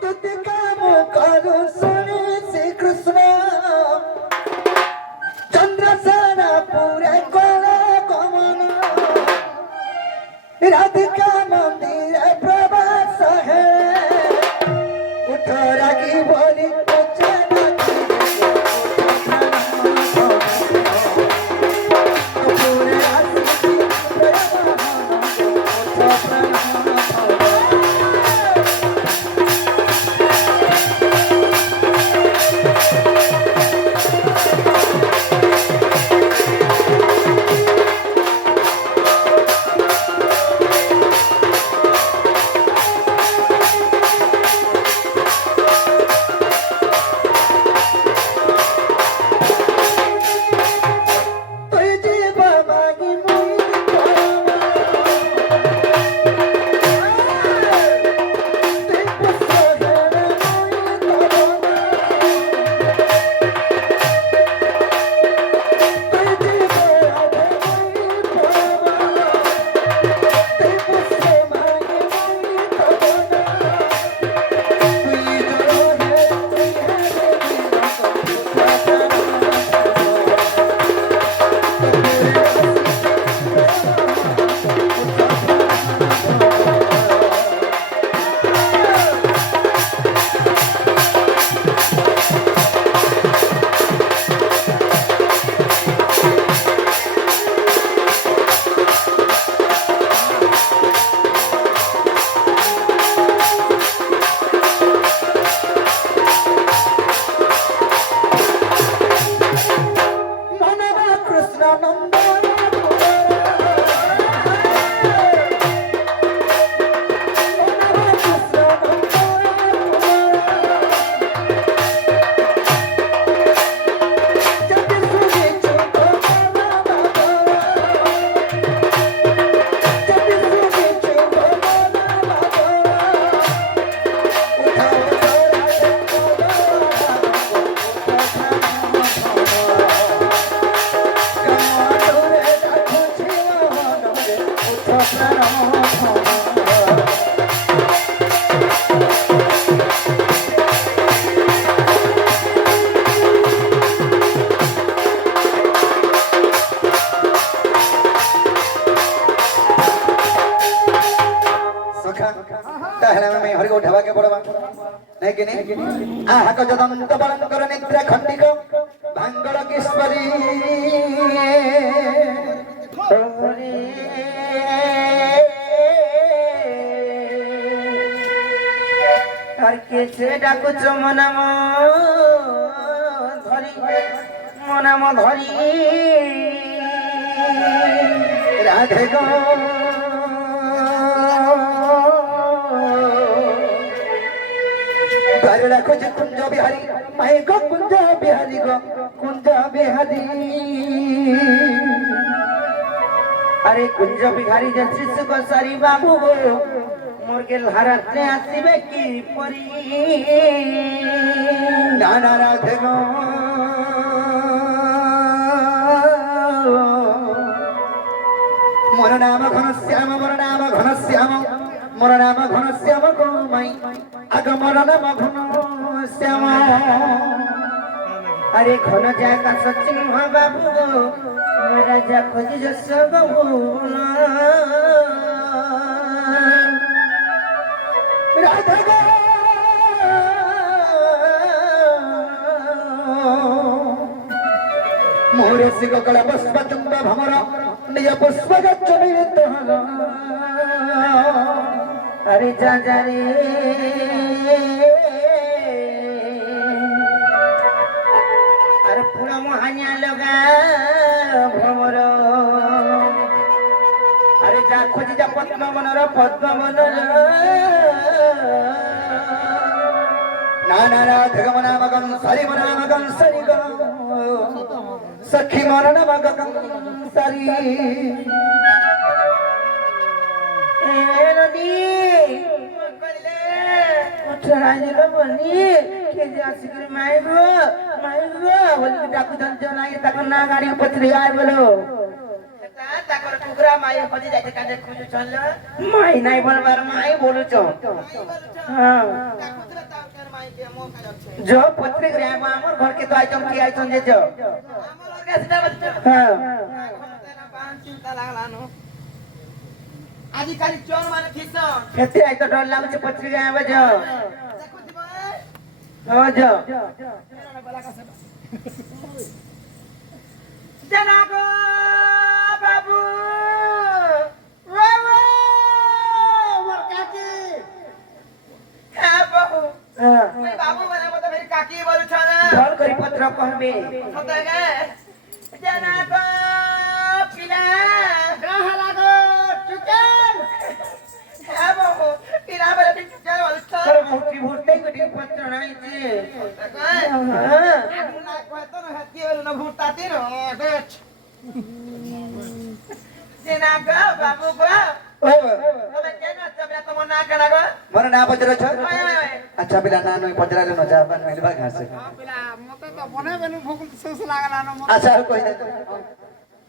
তুতে কাম করো শুনে শ্রীকৃষ্ণ চন্দ্রসেনা পুরে কলা কমন রাধিকা মন্দিরে প্রবাস হে উঠ রাখি বলি हरि को ढवा के पड़वा नहीं कि नहीं आहा को जदंत बलन कर निद्रा खंडिक भांगल किश्वरी हर के से डाकु चमनाम धरी मनाम धरी राधे गो बारला खोज कुंज बिहारी माए गो कुंज बिहारी गो कुंज बिहारी अरे कुंज बिहारी जन शिशु को सारी बाबू गो मोर के लहराते आसीबे की परी नाना राधे गो मोर नाम घनश्याम मोर नाम घनश्याम मोर नाम घनश्याम गो माई आग मोर नाम घनश्याम अरे घन जा का सचिन बाबू गो राजा खोजी जस बाबू राधा गो मोर सिंह कला पुष्प चुंब भमर निज पुष्प गच्छ अरे जा जा रे अरे पूरा मोहानिया लगा भ्रमर अरे जा खोजी जा पद्म बनर नाना राधे नाम कंसरी नाम कंसरी गो सखी मोर नाम कंसरी राजलो बनी के जासिकर माइबो बोली डाकू जन जनाई तक ना गाड़ी पथरी आइ बोलो ताकर टुकरा माई पदी जाते काजे खोजु छल माई नाही बोलबार माई बोलु छ हां जो पत्रिक रे আমার ঘর কে তো আইতম কি আইতম যে जो আমার ঘর কাছে না বলছো হ্যাঁ চিন্তা লাগলানো আজি কালি চোর মানে কিছ কেতে আইতো ডর লাগুছে পত্রিকা আইবা जो দেখো দিবা हो जो जनागो बाबू बाबू मोर काकी হ্যাঁ বাবু তুই বাবু বলে মত মেরি কাকি বলছ না ঢল করি পত্র কহবে সদাগে জনাগো পিলা গাহলা গো চুকেল হ্যাঁ বাবু পিলা বলে চুকেল বলছ তোর মুখি ভুরতে কটি পত্র নাইছে হ্যাঁ এখন না কত না হাতি হল না ভুরতাতে নো দেখ জনাগো বাবু গো તમે કેમ છો બેટા તમો ના કરાગો મને ના પજરો છો अच्छा પેલા ના નોય પજરાલે નો જા બન મેલવા ઘાસે હા પેલા મતે તો બને બેનું ભૂખ સોસ લાગલાનો अच्छा કોઈ દે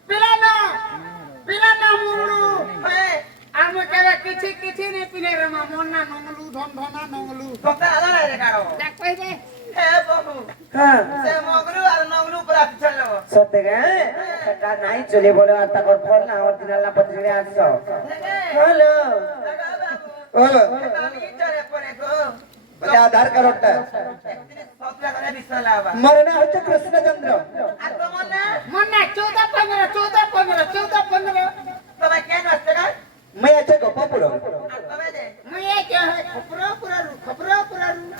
પેલા ના મુરુ હે આમ કેવે કિछि કિछि ને પીને રમા મોના નંગલુ ધન ધના નંગલુ ફક્ત આલા રે કારો દેખ પઈ દે હે બાબુ હા સે મોગલુ আর নংলু প্রাপ্ত চলো সত্যি গে সেটা নাই চলে বলে আর তাকর ফল না আর দিনালা পত্রিকা আসছো হ্যালো ও আমি ইটারে পড়ে গো বলে আধার কার্ডটা সতরা করে বিছলাবা মরনা হচ্ছে কৃষ্ণচন্দ্র আর তোমার না মনে 14 15 তোমায় কেন আসছে গা मैं अच्छे गोपापुर मैं ये क्या है खपरा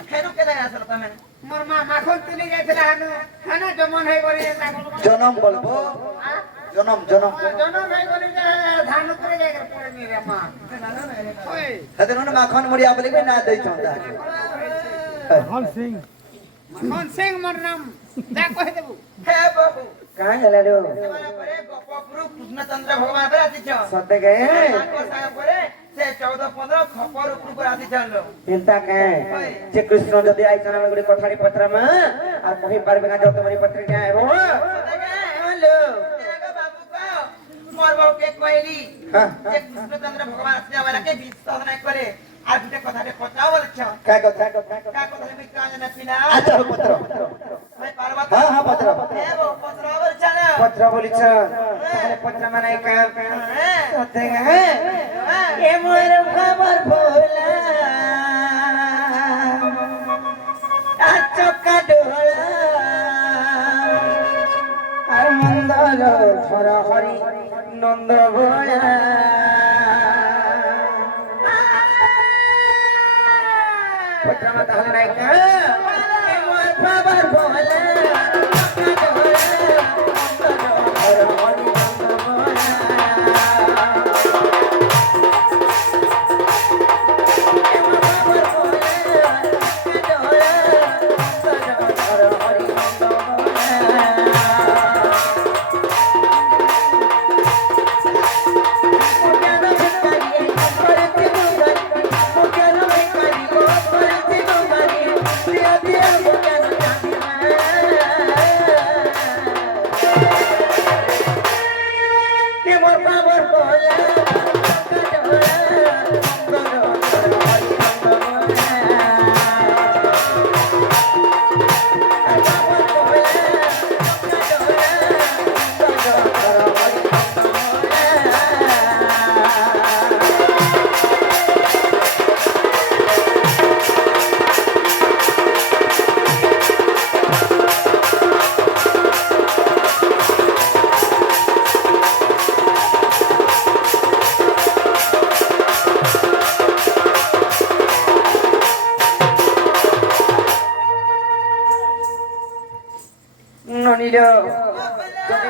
खेनो के दाया सर तमे मोर मां माखन तुली जायतला हाना जमन है गरी जन्म बोलबो जन्म है गरी धान करे जाय कर पड़े नी रे मां ओए हदन माखन मुड़िया बोले ना दई छंदा माखन सिंह मोर नाम जा कह देबू हे बाबू कहां गेला लो तुम्हारा परे गोपापुर कृष्णचंद्र भगवान पे आती छ सत्य के को साग परे से 14 15 खपर ऊपर पर आती चलो चिंता के जे कृष्ण जदी आई तना गुडी पठाड़ी पत्र में और कहि पारबे का जो तुम्हारी पत्र के आए हो हेलो तेरा बाबू का मोर बाबू के कहली जे कृष्णचंद्र भगवान से वाला के विश्वास नहीं करे আর দুটো কথাতে কথা বলছ কা কথা আমি কানে না পিনা আচ্ছা পত্র ভাই পারবা হ্যাঁ পত্র এ গো পত্র বলছ না পত্র বলিছ তাহলে পত্র মানে কা সত্যি এ মোর খবর ভোলা আর চকা ডোলা আর মন্দল ধর হরি নন্দ ভোলা पत्रमा ताहले नाही का ए मोर बाबर बोला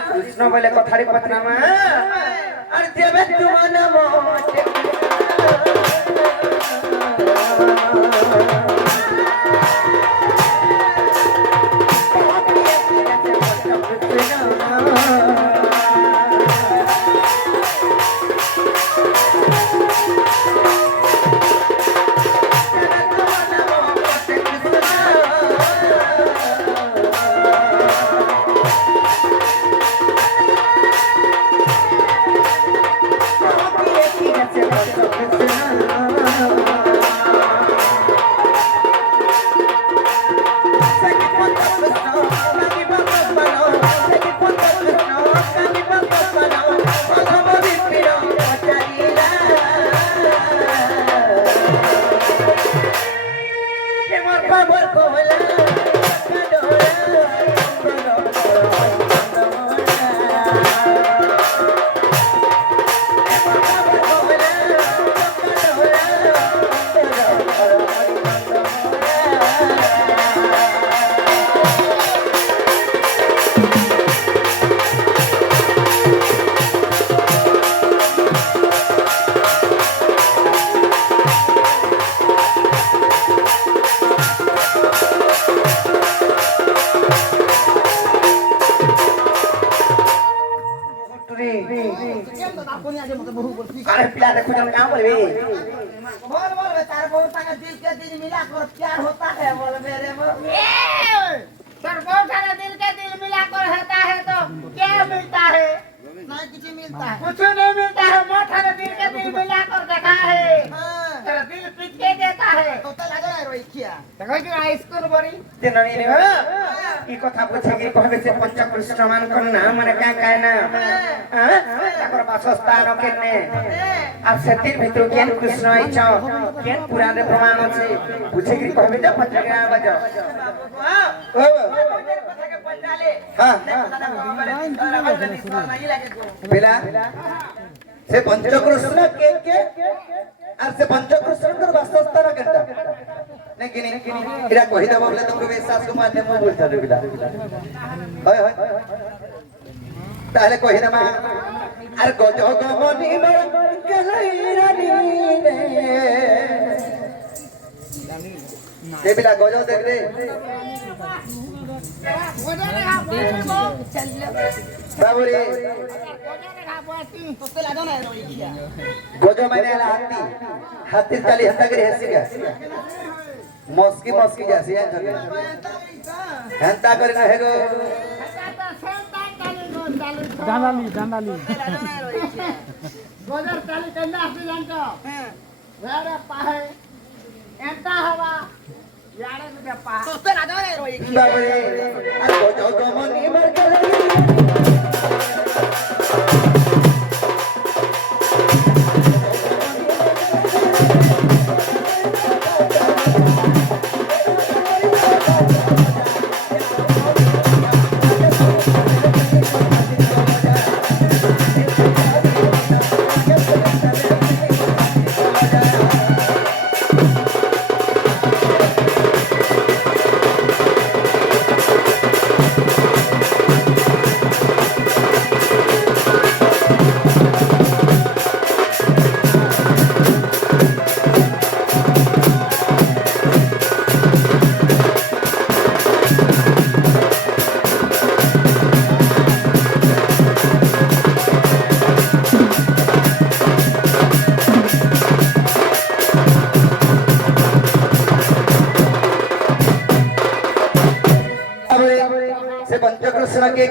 कृष्ण बोले कथारी पत्रमा और देवे तुम नमो अरे प्यार देखो जन काम बोलबे बोल तार बहुत का दिल के दिल मिला कर प्यार होता है बोल मेरे सर बहुत सारा दिल के दिल मिला कर होता है तो क्या मिलता है? नहीं कुछ मिलता है कुछ नहीं मिलता है। बहुत सारे दिल के दिल मिला कर देखा है, तेरा दिल पीट के देता है। तो तला जा रोई किया देखो कि स्कूल बड़ी ते ननी ने ई कथा पूछे कि कहबे से पंचकृष्ण मान कोन नाम माने का काय ना हां ताकर वासस्थान केने आ सेतिर भितर केन कृष्ण आइछ केन पुराण रे प्रमाण अछि पूछे कि कहबे जे पंचग्राम बज ओ कथा के पंचाले हां बेला से पंचकृष्ण के আর সে পঞ্চকৃষ্ণর বাসস্থান কেনটা নাকি নি এরা কই দেব বলে তুমি বিশ্বাস কো মানে মো বলতা দেবিলা হয় হয় তাহলে কই দেবা আর গজ গমনি মর গলাই রানী রে দেবিলা গজ দেখ রে বাবুরে तो तला जा रोई किया गोजो मैंने हाथी हाथी चाली हत्ता करे हसी गया मस्की मस्की जैसी है जगह हंता करे ना हेगो জানালি गोजर ताली कंदा आसी जानतो वेरे पाहे एंता हवा यारे में पा तो तला जा रोई बाबरे आ गोजो गमनी मर गलाई से पंचकृष्ण के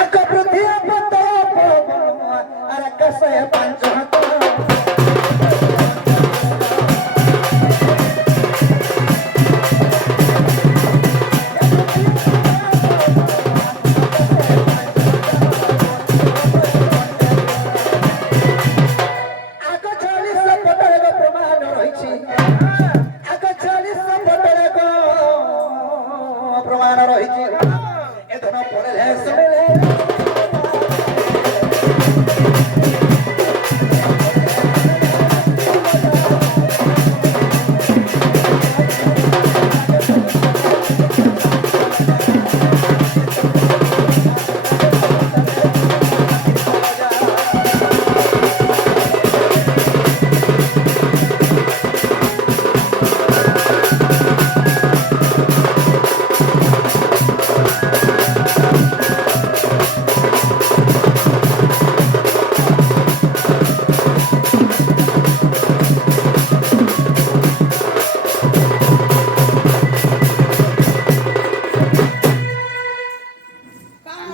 आक पृथ्वी प्रताप अर कसय पंचहत आक 40 पटल प्रमाण रहिछि आक 40 पटल प्रमाण रहिछि एधन पड़े सुनिले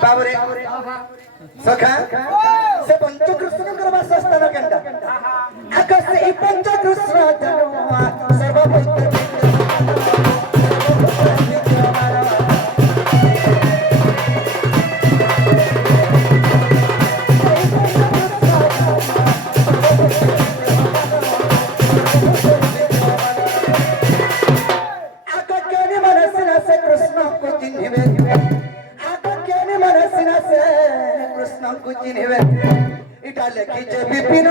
बाबरे सखा से पंचकृष्ण करवा सस्ता न केंटा आकाश से पंचकृष्ण जनवा सर्व कृष्ण को चिन्हवे इटा लेखी जे विपिन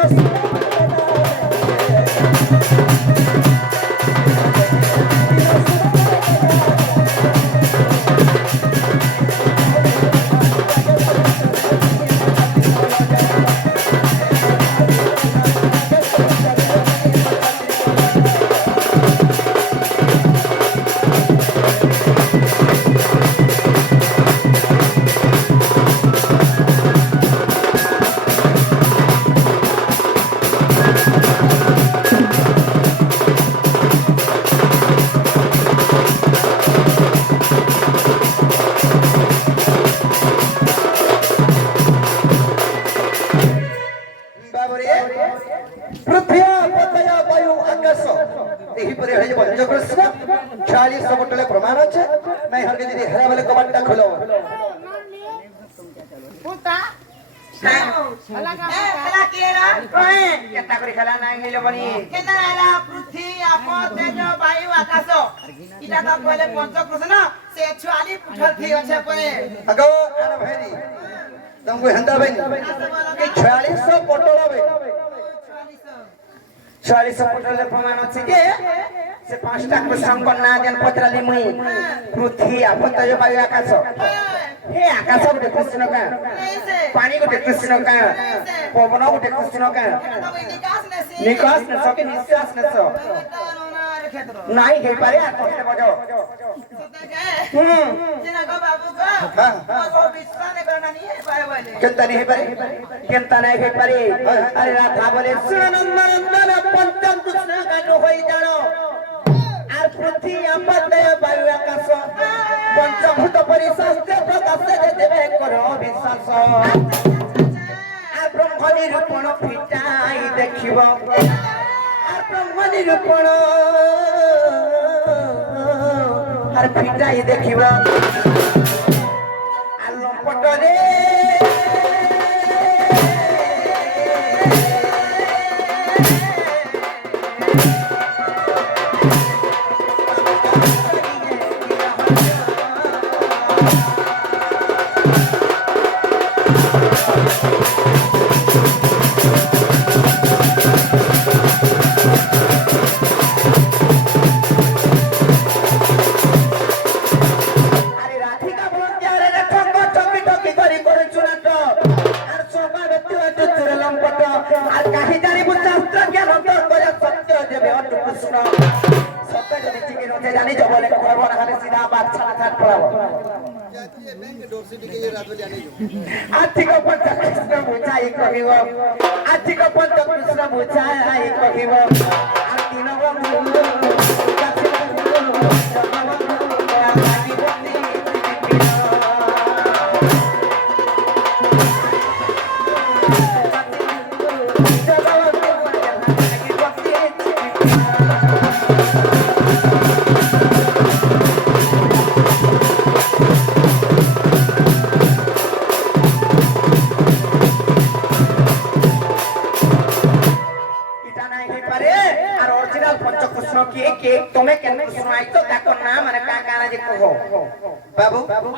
পঞ্চকৃষ্ণ 4600 বটলে প্রমাণ আছে নাই হরকে যদি হেরা বলে কবাটটা খোলো পুতা খেলা কা খেলা কেরা ওই কেতা করে খেলা নাই হইলো বনি কেনা এলা পৃথ্বী আপদ তেজ বায়ু আকাশ ইটা তো কইলে পঞ্চকৃষ্ণ সে 44 পুঠল থি আছে পরে আগো আরে ভাইরি তমকু হেন্দা বেন এই 4600 বটল হবে 4600 পটলে প্রমাণ আছে যে সে পাঁচটা কৃষ্ণঙ্কর না যেন পত্রালি মুই পৃথ্বী আপতজ বায়ু আকাশ হে আকাশ গোটে কৃষ্ণ কা পানি গোটে কৃষ্ণ কা পবন গোটে কৃষ্ণ কা নিকাশ ন সকে নিশ্বাস ন স নাই হে পারে আর কষ্ট বজো কেনতা নেই হে পারে কেনতা নাই হে পারে আরে রাধা বলে সুনন্দন পঞ্চম কৃষ্ণ গান হই জানো আর পৃথ্বী আপদে বায়ু আকাশ পঞ্চভূত পরিশাস্ত্র প্রকাশ দেবে করো বিশ্বাস আর ব্রহ্ম নিরূপণ ফিটাই দেখিব আর ব্রহ্ম নিরূপণ আর ফিটাই দেখিব আর লম্পটরে आर्थिक पंचकृष्ण बुझाई कहिब आर्थिक पंचकृष्ण बुझाई कहिब आ तीन बाबू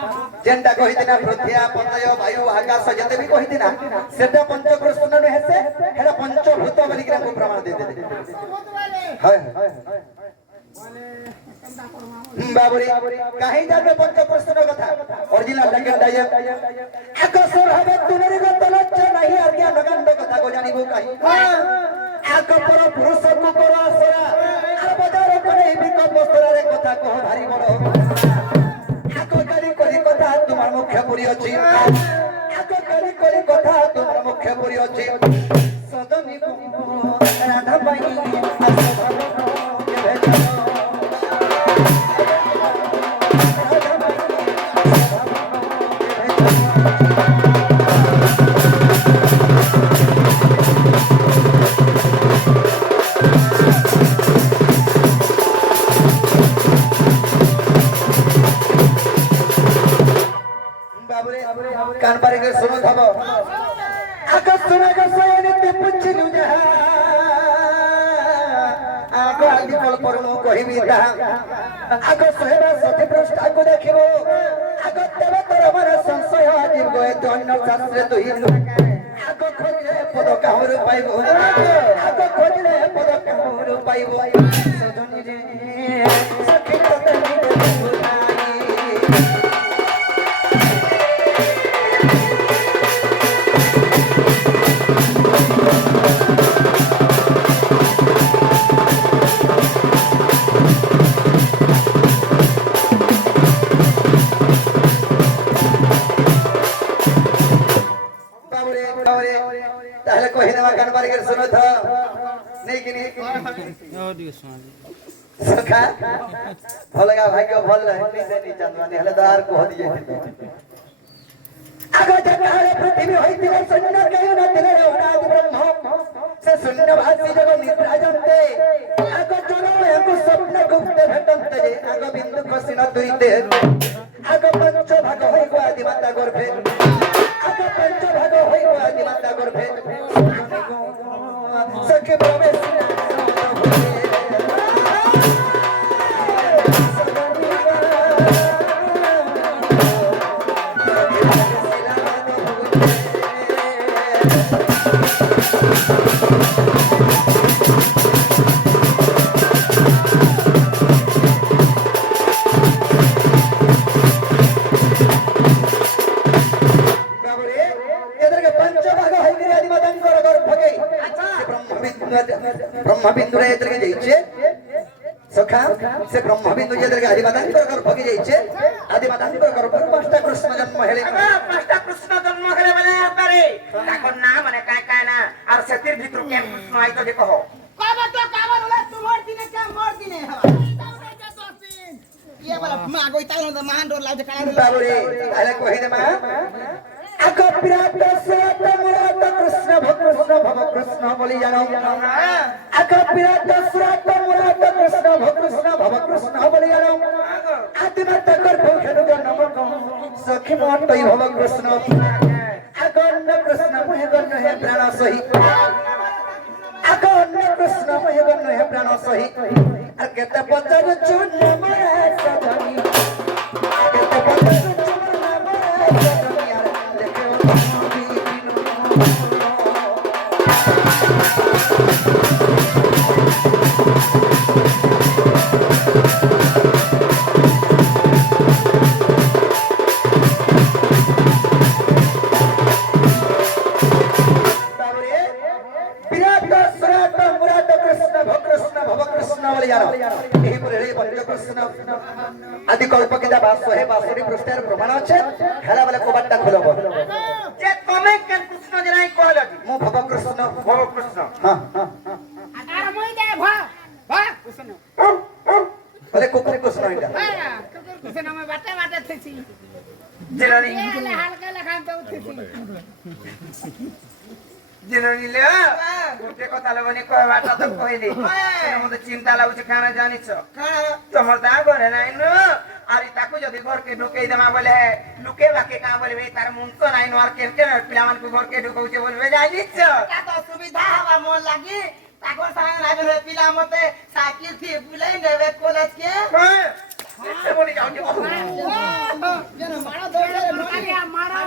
जेंटा कहिदिना पृथ्वी पतय वायु आकाश जते भी कहिदिना सेटा पंचकृष्ण न हेसे हेडा पंचभूत बोली के हमको प्रमाण दे दे हाय बाबूरी काहे जाबे पंचकृष्ण कथा ओरिजिनल लेकिन दाय आकाशर हबे तुनरी गतलच नाही आर क्या लगंड कथा को जानिबो काहे आक पर पुरुष को पर आसरा आ बजार को नहीं बिक बस्तरारे कथा को भारी बड़ তোমার মুখে পড়ি আছে আগে করি করি কথা তোমার মুখে পড়ি আছে সদনি রাধা পাই कान पारे के सुनो थबो आकाश सुने के सोने ते पुछलु जा आगो आदि कल परमो कहिबी ता आगो सोहेरा सती पृष्ठ को देखिबो आगो तबे तोर मन संशय जीव गए जन्म शास्त्र तो ही आगो खोजले पद काहरु पाइबो आगो खोजले पद काहरु पाइबो सजनी रे सखी तते ताहले कोही नवा कान पारे के सुनो था नहीं कि नहीं ऑडियो सुना सखा भलगा भाग्य भल नहीं से नहीं चंदवानी हले दार को दिए আগ যেকালে পৃথিবী হইতিলে শূন্য কেউ নতিলে অনাদি ব্রহ্ম সে শূন্য ভাসি জগ নিদ্রা জন্তে আগ জনময়ଙ୍କୁ স্বপ্ন গুপ্তে ভেটন্তে যে আগ বিন্দু খসিন দুইতে আগ পঞ্চ ভাগ হইব আদি মাতা গর্ভে আগ পঞ্চ ভাগ হইব আদি মাতা গর্ভে সখী প্রবেশ ब्रह्मबिंदु सखा से ब्रह्मबिंदु आदिमातांकर गर्भके जाइछे आदिमातांकर गर्भर पांचटा कृष्ण जन्म हेले पांचटा कृष्ण जन्म हेले माने आतारे ताकर नाम माने काय काय ना और सेतिर भितर केन कृष्ण आई तो देखो काबर होला तुमर दिने क्या मोर दिने हवा ये वाला मागो इतानो त महान डोर लाउजे काला बाबुरे आले कहि दे मा आग विराट स्वत मुराद कृष्ण भव कृष्ण बोली जानो आग विराट स्वत मुराद कृष्ण भव कृष्ण बोली जानो आदिमाता गर्भ खेलु जन्म को सखी मन तई भव कृष्ण आग अन्न कृष्ण मुहे गन्न हे प्राण सही आग अन्न कृष्ण मुहे गन्न हे प्राण सही आ केते पचार चुन मरा सजनी केते पचार चुन मरा सजनी आदि कल्प किदा 162 पृष्ठर प्रमाण আছে খেলা বলে কবাটটা খুলব যে তুমি কেন কৃষ্ণ জনাই কইলা মু ভব কৃষ্ণ হ্যাঁ আর মই দে ভা ভা কৃষ্ণ বলে কুকুর কৃষ্ণ এটা কুকুর কৃষ্ণ মই বাটে বাটে থেছি জেনানি হালকা লেখান তো থেছি জেনানি লে গোটে কথা লবনি কইবাটা তো কইলি মতে চিন্তা লাগুছে কানা জানিছ তোমার দা ঘরে নাই ন আরে তাকু যদি ঘরকে ঢুকেই দেমা বলে লুকে বাকে কা বলবে তার মুন তো নাই ন আর কেন কেন পিলামান কো ঘরকে ঢুকাউছে বলবে জানিছ তা তো সুবিধা হওয়া মোর লাগি তাকর সাঙ্গ রাইবে পিলা মতে সাইকেল থি বুলাই নেবে কলেজ কে সে বলি যাও যে যেন মারা দৌড়ে মারা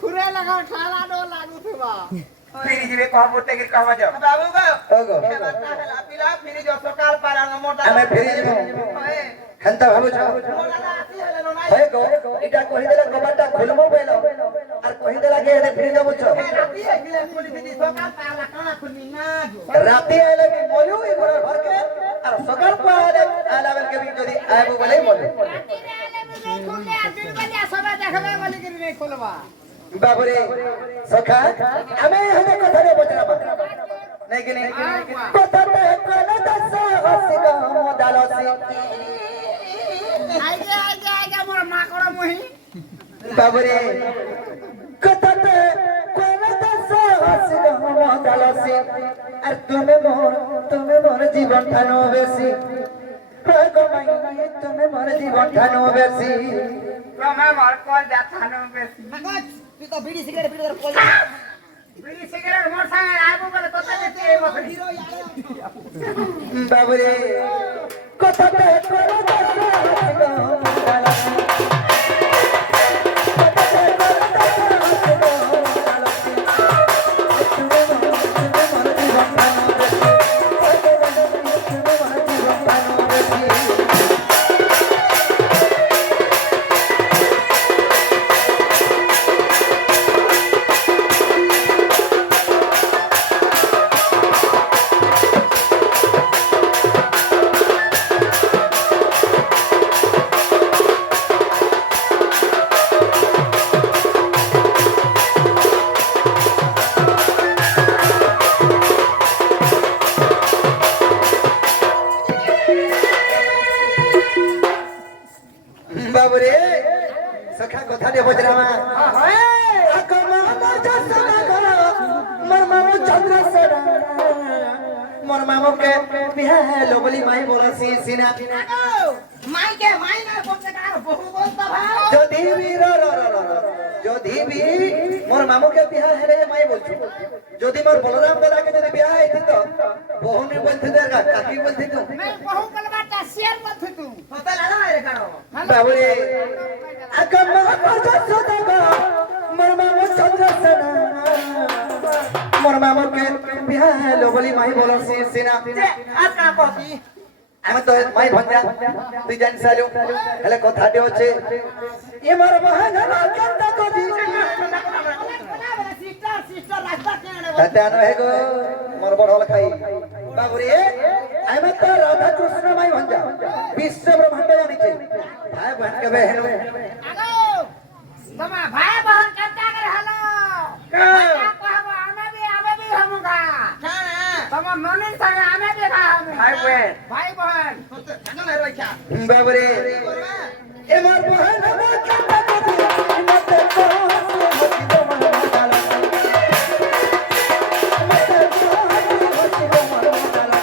খুরে লাগা ঠালা ডো লাগু থবা ফিরি দিবে কহবতে কি কহবা যাও বাবু গো ওগো এবারটা হেলা পিলা ফিরি जो সকাল পারানো মোটা আমি ফেরি যাব খান্তা ভাবুছ মোলা আসি হেলে ন নাই হয়ে গো এটা কহি দেলা কবাটটা খুলবো বেলো আর কহি দেলা কে এটা ফিরি যাবুছ রাতি গিলে পুলিশ দি সকাল পালা কানা খুলবি না গো রাতে আইলে কি মলু এই ঘরকে আর সকাল পালে আলা বেল কে বি যদি আইবো বলে মলে রাতে আলে বিনে খুলে আর দিন বাজে সবাই দেখবে বলি কি নেই খুলবা বাবুরে সখা আমি হলে কথা রে বজরাবা নাই কি নাই কথাতে কোন দস হসি গো মোদালসি আইগে মোর মা করা মহি বাবুরে কথাতে কোন দস হসি গো মোদালসি আর তুমি মোর জীবন ঠানো বেশি গো মাই তুমি মোর জীবন ঠানো বেশি রমা মার কল দেখানো বেশি তুই তো বিড়ি সিগারেট বিড়ি কল বিড়ি সিগারেট মোর সঙ্গে আইবো বলে কথা দিতে এই বছর বাবুরে কথাতে কোন দস হসি গো মোদালসি বাবুরে सखा कथा दे बजरामा आको मामा जसना मोर मामो चंद्रसेन मोर मामो के बियाह लो बोली माई बोला सीना माई के माई ना बोलते का बहु बोलता भाई যদি বি যদি বি মোর মামু কে বিয়া হেলে মাই বলছি যদি মোর বলরাম দাদাকে যদি বিয়া হইতি তো বহু নি বলতি দে কাকি বলতি তো नहीं बहु कलबाटा शेर मत तू होता लाला रे कानो বাবুরে আগম মামা সদাগা মোর মামু চন্দ্রসেন মোর মামু কে বিয়া হেলো বলি মাই বলা সিনা आज का कहती আমি তো মাই ভঞ্জা তুই জানি সালু হেলে কথাটি হচ্ছে এ মোর বাহানা কেনটা কদি सिस्टर सिस्टर रास्ता के তাতে আনো হেগো মোর বড় হল খাই বাবুরে আমি তো রাধা কৃষ্ণ মাই ভঞ্জা বিশ্ব ব্রহ্মাণ্ড জানিছে ভাই বহন কে বেহেন आगो तमा भाई बहन करता कर हलो कहबो आमे भी हमगा तमा ननी संग आमे भी खा हम भाई बहन कानो रे भाई क्या বাবুরে এ মোর বাহানা কেনটা কদি মতে তো হতি তো মন ডালা মতে তো হতি তো মন ডালা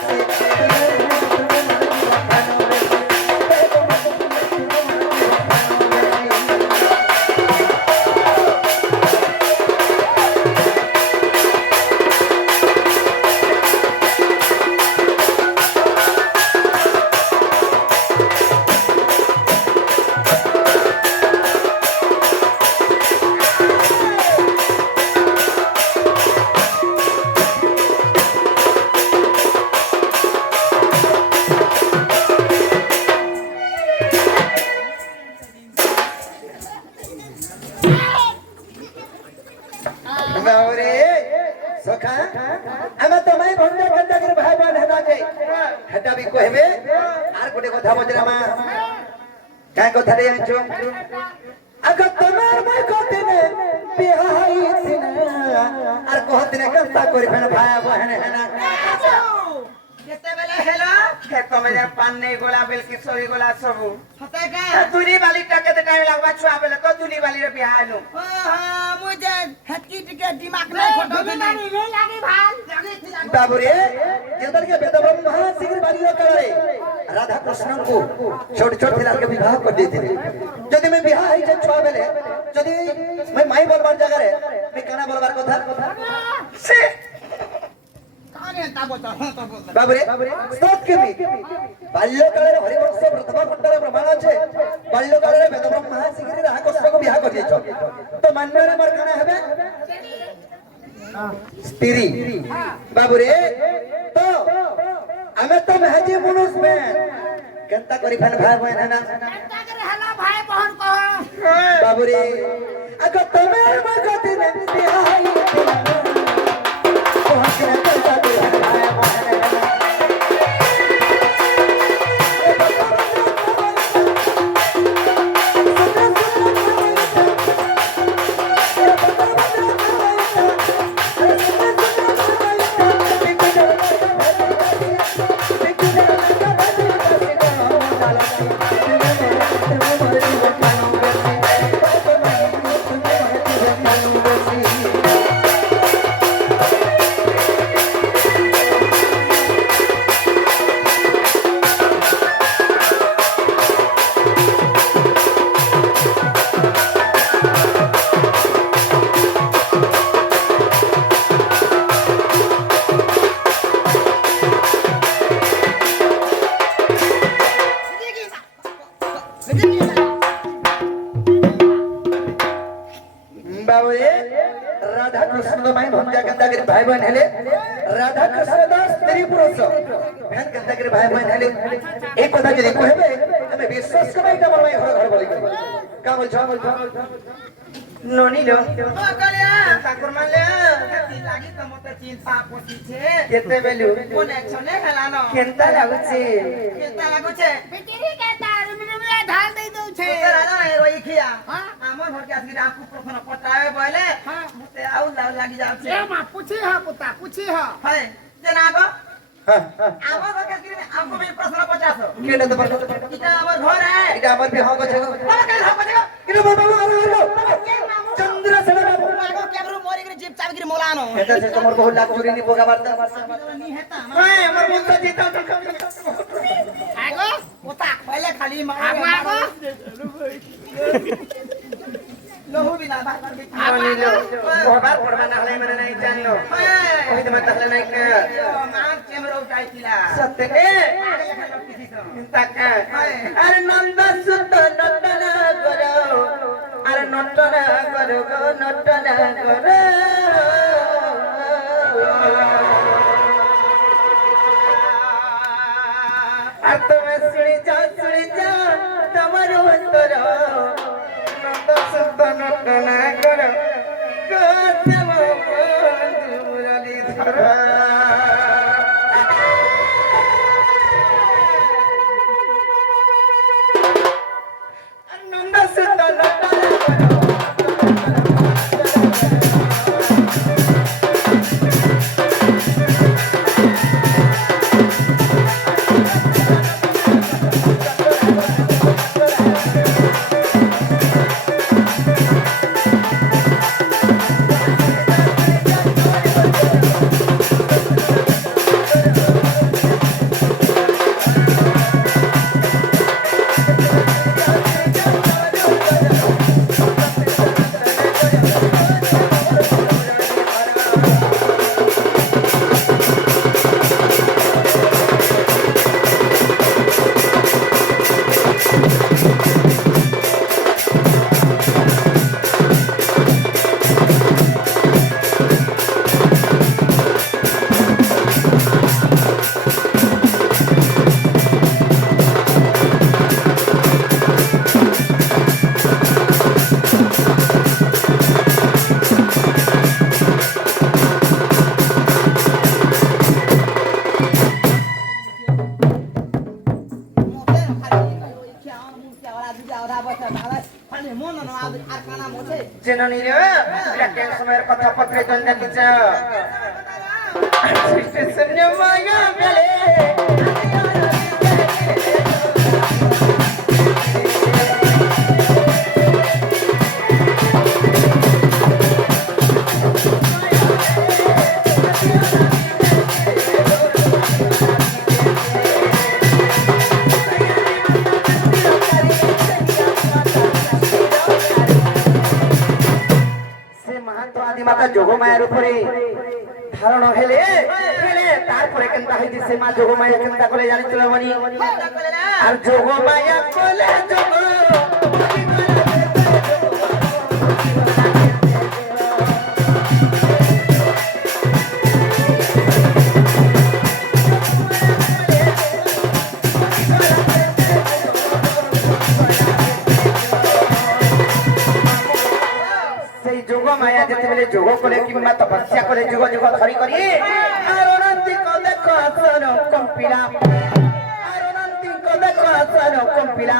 বাবুরে সখা আমি তোমায় ভঞ্জা ভঞ্জা করে ভাই বোন হেনা যাই হেটা বি কইবে আর কোটে কথা বজরামা কাই কথা রে আনছো আগে তোমার মই কতনে বিয়া হইছিনা আর কতনে কস্তা করি ফেন ভাই বোন হেনা केते बेले हेलो खेत में जा पानी गोला बेल की सोई गोला सबू होता का दुनी वाली टके ते टाइम लगवा छुआ बेले तो दुनी वाली रे बियाह आलू हां मुझे हटकी टिके दिमाग में खोटो नहीं लागी नहीं लागी भाल বাবুরে যেতন के বেদ ব্রহ্মা শিগগির বাড়িও করে রাধা কৃষ্ণ को छोट छोट दिलार के विवाह कर देते যদি मैं বিবাহ হই যে ছুয়া বেলে যদি मैं মাই বলবার জায়গা রে मैं কানা বলবার কথা से काने ता बोलता हां तो बोलता বাবুরে সত কেমি বাল্যকালের হরিবংশ প্রথম খণ্ডরে প্রমাণ আছে বাল্যকালের বেদ ব্রহ্মা শিগগির রাধা কৃষ্ণ को বিবাহ করে দিয়েছ তো মানবে মোর কানা হবে স্ত্রী বাবুরে তো আমি তো মেহাজি মনুষ মে কেনতা করি ফেন ভাই বোন হেনা करता कर हलो भाई बहन को বাবুরে আগে তুমি আর মই গতি নে বিয়া হইছিনা পৌঁছনা করতা তুই ভাই বোন হেনা बाबूए राधा कृष्ण माई भंजा केनता करी भाई बहन हेले राधा कृष्ण दास स्त्री पुरुष बहन केनता करी भाई बहन हेले एक কথা যদি কইবে আমি বিশ্বাস করাই তা মাই ঘর ঘর বলি কা বলছো नोनी लो ओ कलिया ठाकुर मान ले हती लागी त मते चिंता पोसी छे केते बेलू कोने छने हेलानो केनता लागुचे केता लागो छे बिटिरी के तार में ढाल दे दो छे तो राजा है रोई खिया हां हमर घर के आखिर आंखू प्रथम पटावे बोले हां मते आउ लागी जाउ छे ए मां पूछी हा पुता पूछी हा है जना गो আমার घर के आखिर में आपको भी प्रश्न 50 কেটা তো इटा हमर घर है এটা আমার বিবাহ গছে बाबा कल हम बजेगा এটা বাবা চন্দ্রসেন বাবু আগো কেবরু মরি করে জিপ চাবি করে মোলানো এটা সে তোমার বহু লাখ চুরি নি বোকা বার্তা নি হেতা হ্যাঁ আমার বলতে দিতে আগো ওটা কইলে খালি মা আগো লোহু বিনা বাবার বিনা নিলো বাবার পড়বা না হলে মানে নাই জানো ওই তোমার তাহলে নাই কে মা কেমরো যাইতিলা সত্যি কে তাকা আরে নন্দ সুত নটনা করো আরে নটনা করো গো নটনা করো আর তুমি শুনি যাও তোমার অন্তর নন্দ সুত নটনা করো গো দেব মুরলি ধরা নন্দ সুত নটনা করো জেননি রে এটা কেন সময়ের কথা পত্রে জন্য দিছ স্টেশন মায়া বেলে মাতা যোগমায়ের উপরে ধারণ হেলে তারপরে কেনটা হইছে সে মা যোগমায়া কেনটা করে জানিছিল বনি আর যোগমায়া বলে যোগ মায়া যেতেবেলে যোগ করে কিংবা তপস্যা করে যুগ যুগ ধরি করি আর অনন্তিক দেখো আসন কম্পিলা আর অনন্তিক দেখো আসন কম্পিলা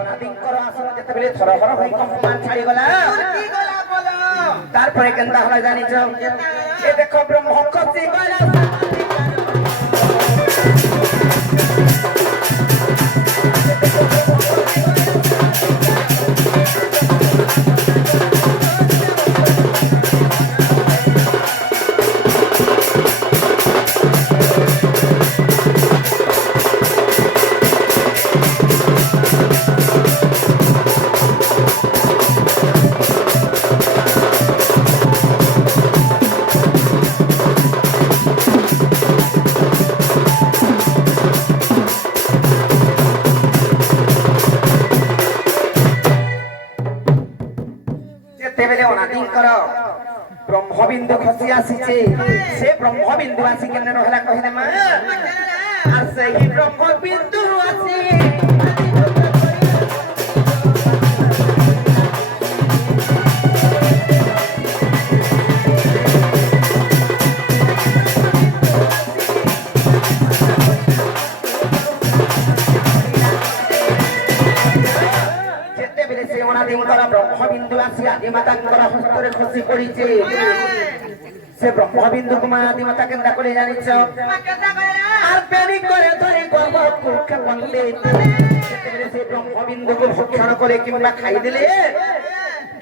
অনন্তিকর আসন যেতেবেলে থরথর হই কম্পমান ছাড়ি গলা কি গলা বলো তারপরে কেনটা হলো জানিছো এ দেখো ব্রহ্ম কচি গলা ব্রহ্মবিন্দু খসি আসিছে সে ব্রহ্মবিন্দু আসি কেন রহলা কহিলে মা আর সেই ব্রহ্মবিন্দু আসি ব্রহ্মবিন্দু আসি আদি মাতাঙ্কর হস্তরে খসি পড়িছে সে ব্রহ্মবিন্দুকে মা আদিমাতা কেন্দা করে জানিছ আর বেরি করে ধরে গর্ভকে বললে যেতেবেলে সে ব্রহ্মবিন্দুকে ভক্ষণ করে কিংবা খাই দিলে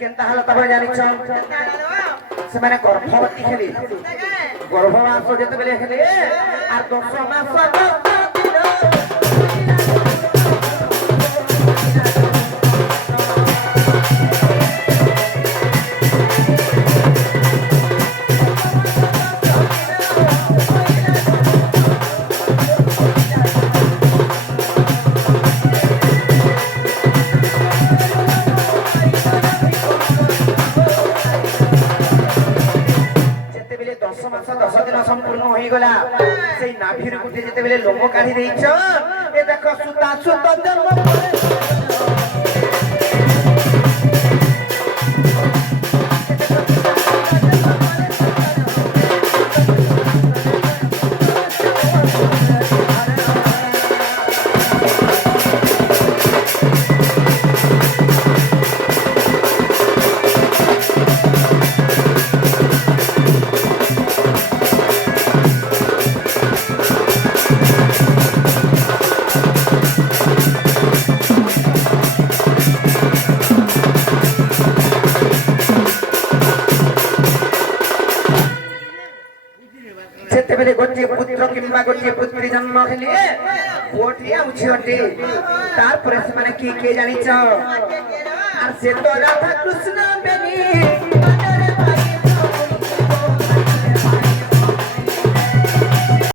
কেনতা হলো তবে জানিছ ସେମାନେ ଗର୍ଭବତୀ ହେଲେ ଗର୍ଭବାସ ଯେତେବେଳେ ହେଲେ আর 10 মাস 10 দিন সম্পূর্ণ হয়ে গলা সেই নাভির গুটে যেতেবেলে লোম কাঢ়ি দেইছ এ দেখো সুতা সুত জন্ম যেতেবেলে গোটিয়ে পুত্র কিংবা গোটিয়ে পুত্রী জন্ম হেলে পুଅଟିଏ ଆଉ ଝିଅଟିଏ তারপরে ସେମାନେ କିଏ କିଏ ଜାଣିଛ আর সে তো রাধা কৃষ্ণ বেনি